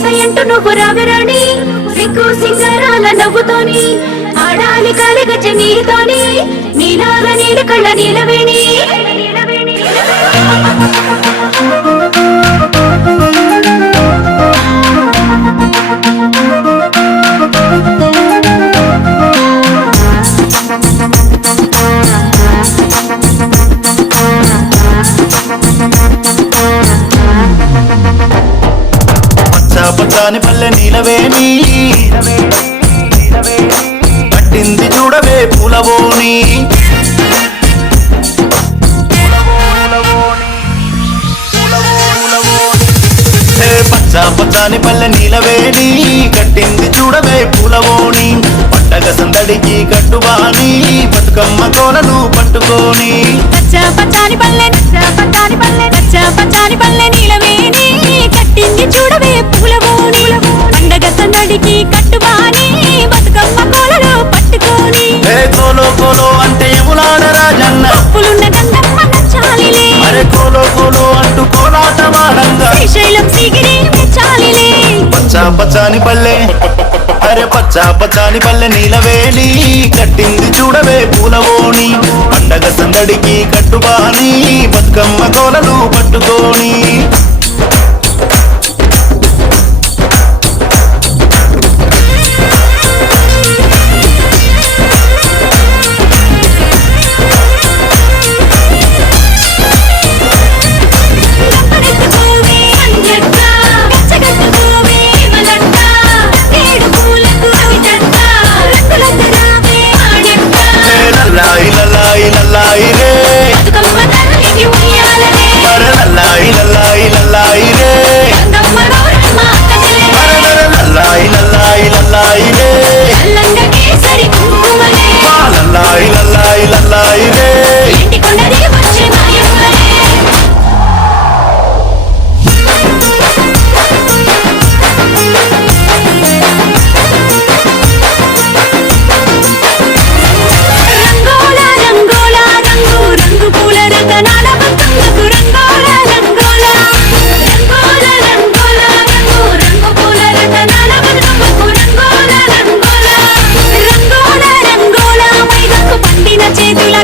సై అంటూ నువ్వు రాగరాణి సిగ్గు సింగారాల నవ్వుతోని ఆడాలి కాలిగచ్చ నీతోని నీలాల నీల కళ్ళ నీలవేణి నీలవేణి. పచ్చ పల్లె నీలవేణి కట్టింది చూడవే పూలవోణి పండగ సందడికి కట్టుబాని బతుకమ్మ కోలను పట్టుకోని. పచ్చ పచ్చాని పల్లె పచ్చాని పల్లె నచ్చ పచ్చాని పల్లె నీలవేణి కట్టింది చూడవే పండగ సందడికి కట్టుబాని పచ్చాని పల్లె. అరే పచ్చ పచ్చాని పల్లె నీలవేణి కట్టింది చూడవే పూలవోణి. పండగ సందడికి కట్టుబాని బతుకమ్మ కోలను పట్టుకోని.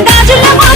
大金莲花。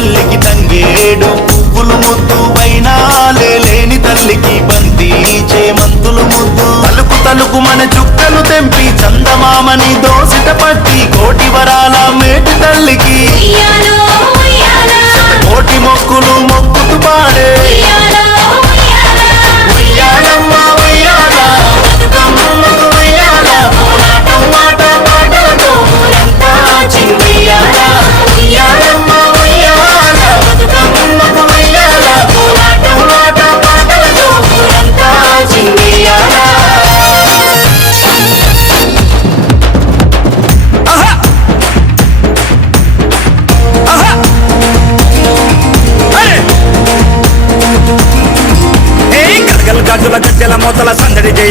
తల్లికి తంగేడు పువ్వులు ముద్దు వైనాలే లేని తల్లికి బంతి చేమంతులు ముద్దు. తలుపు తలుపు మన చుక్కలు తెంపి చందమామని దోసిట పట్టి కోటి వరాల మేటి తల్లికి.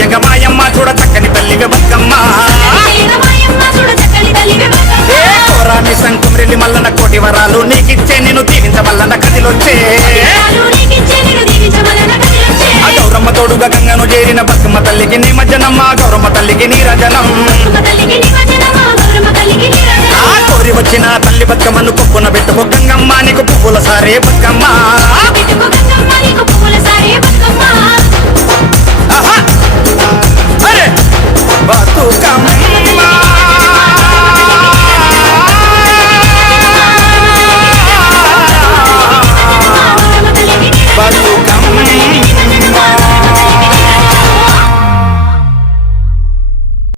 ఎగ మాయమ్మ చూడ చక్కని తల్లిగ బతుకమ్మ కోరాని మల్లన కోటి వరాలు నీకిచ్చే నేను దీవించవల్లన కదిలొచ్చే. గౌరమ్మ తోడుగా గంగను చేరిన బతుకమ్మ తల్లికి నిమజ్జనమ్మ గౌరమ్మ తల్లికి నీరజనం కోరి వచ్చిన తల్లి బతుకమ్మను పప్పున పెట్టుకో గంగమ్మ నీకు పువ్వుల సారే బతుకమ్మ.